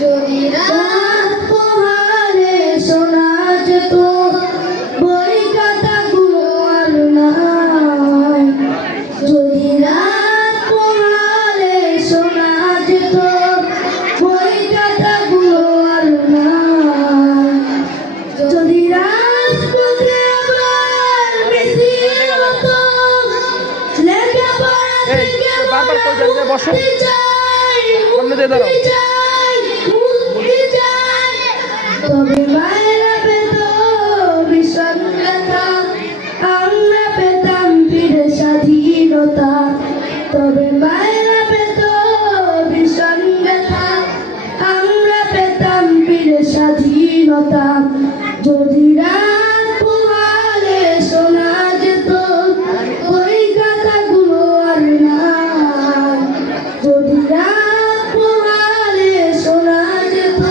যদি রাত পোহালে শোনা যেত বই খাতাগুলো আর নাই। যদি রাত পোহালে শোনা যেত বই খাতাগুলো আর নাই। যদি রাজপথে আবার মিছিল হতো লেখাপড়া থেকে মুক্তি চাই, মুক্তি চাই, মুক্তি চাই। তবে মায়েরা পেত ভীষণ ব্যথা, আমরা পেতাম ফিরে স্বাধীনতা। তবে মায়েরা পেত ভীষণ ব্যথা, আমরা পেতাম ফিরে স্বাধীনতা। যদি রাত পোহালে শোনা যেত ওই গাথাগুলো আর নাই। যদি রাত পোহালে শোনা যেত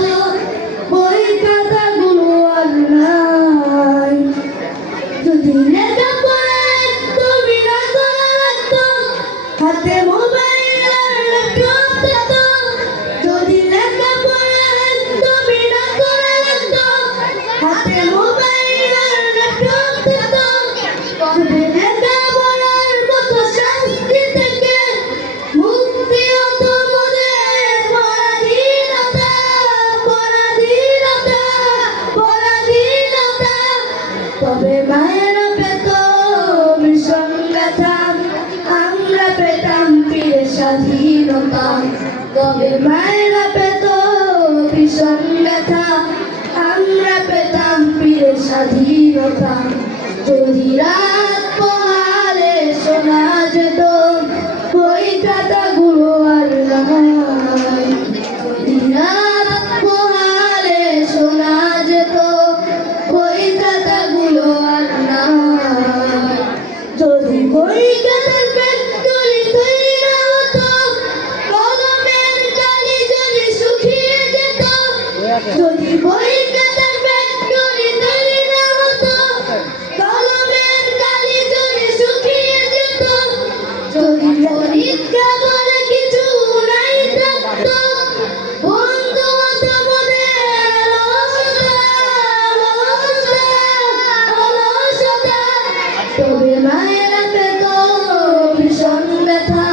ওই গাথাগুলো আর নাই। যদি লেখাপড়া একদমই না করা লাগতো, হাতে মোবাইল আর ল্যাপটপ থাকতো। যদি লেখাপড়া একদমই না করা লাগতো, হাতে মোবাইল আর ল্যাপটপ থাকতো। তবে লেখাপড়ার মতো শাস্তি থেকে মুক্তি হতো মোদের পরাধীনতা, পরাধীনতা, পরাধীনতা। তবে মায়েরা পেত ভীষণ ব্যথা, আমরা পেতাম ফিরে স্বাধীনতা। তবে মায়েরা পেত ভীষণ ব্যথা, আমরা পেতাম ফিরে স্বাধীনতা। যদি রাত পোহালে শোনা যেত ওই খাতাগুলো আর নাই। যদি রাত পোহালে শোনা যেত ওই খাতাগুলো আর নাই। যদি বই খাতার ফ্যাক্টরি তৈরি না হতো, কলমের কালি যদি শুকিয়ে যেত। যদি বই খাতার ফ্যাক্টরি তৈরি না হতো, কলমের কালি যদি শুকিয়ে যেত। যদি পরীক্ষা বলে কিছু নাই থাকতো, বন্ধ হতো মোদের অলসতা, অলসতা, অলসতা। তবে মায়েরা পেত ভীষণ ব্যথা,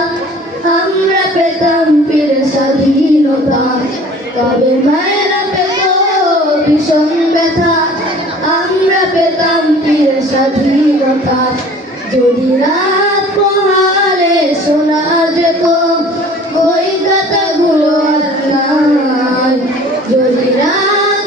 আমরা পেতাম ফিরে স্বাধীনতা। তবে মায়েরা পেত ভীষণ ব্যথা, আমরা পেতাম ফিরে স্বাধীনতা। যদি রাত পোহালে শোনা যেত ওই কথাগুলো আর নাই। যদি রাত